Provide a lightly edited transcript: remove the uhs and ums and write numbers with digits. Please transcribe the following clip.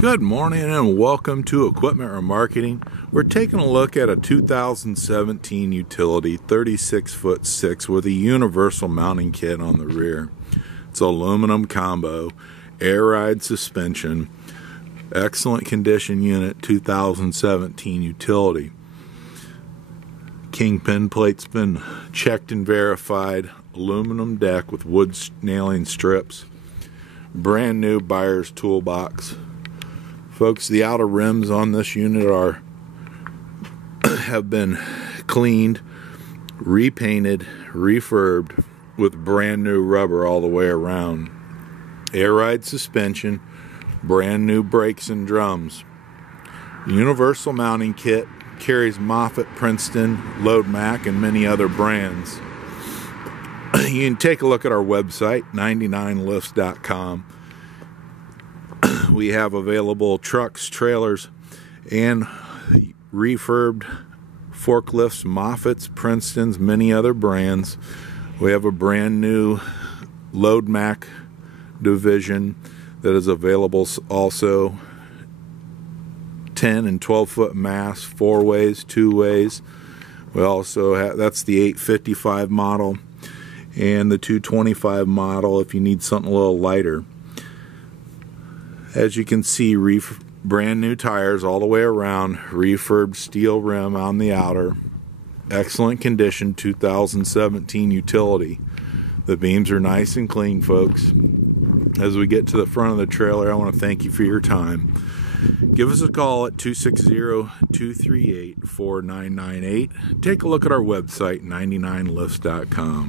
Good morning and welcome to Equipment Remarketing. We're taking a look at a 2017 utility 36'6" with a universal mounting kit on the rear. It's aluminum combo, air ride suspension, excellent condition unit 2017 utility. Kingpin plate's been checked and verified, aluminum deck with wood nailing strips, brand new buyer's toolbox. Folks, the outer rims on this unit have been cleaned, repainted, refurbed with brand new rubber all the way around. Air ride suspension, brand new brakes and drums. Universal mounting kit, carries Moffett, Princeton, Load Mac, and many other brands. You can take a look at our website, 99lifts.com. We have available trucks, trailers, and refurbed forklifts, Moffetts, Princetons, many other brands. We have a brand new Load Mac division that is available also. 10 and 12 foot mass, 4 ways, 2 ways. We also have, that's the 855 model and the 225 model if you need something a little lighter. As you can see, brand new tires all the way around, refurbed steel rim on the outer, excellent condition 2017 utility. The beams are nice and clean, folks. As we get to the front of the trailer, I want to thank you for your time. Give us a call at 260-238-4998. Take a look at our website, 99lifts.com.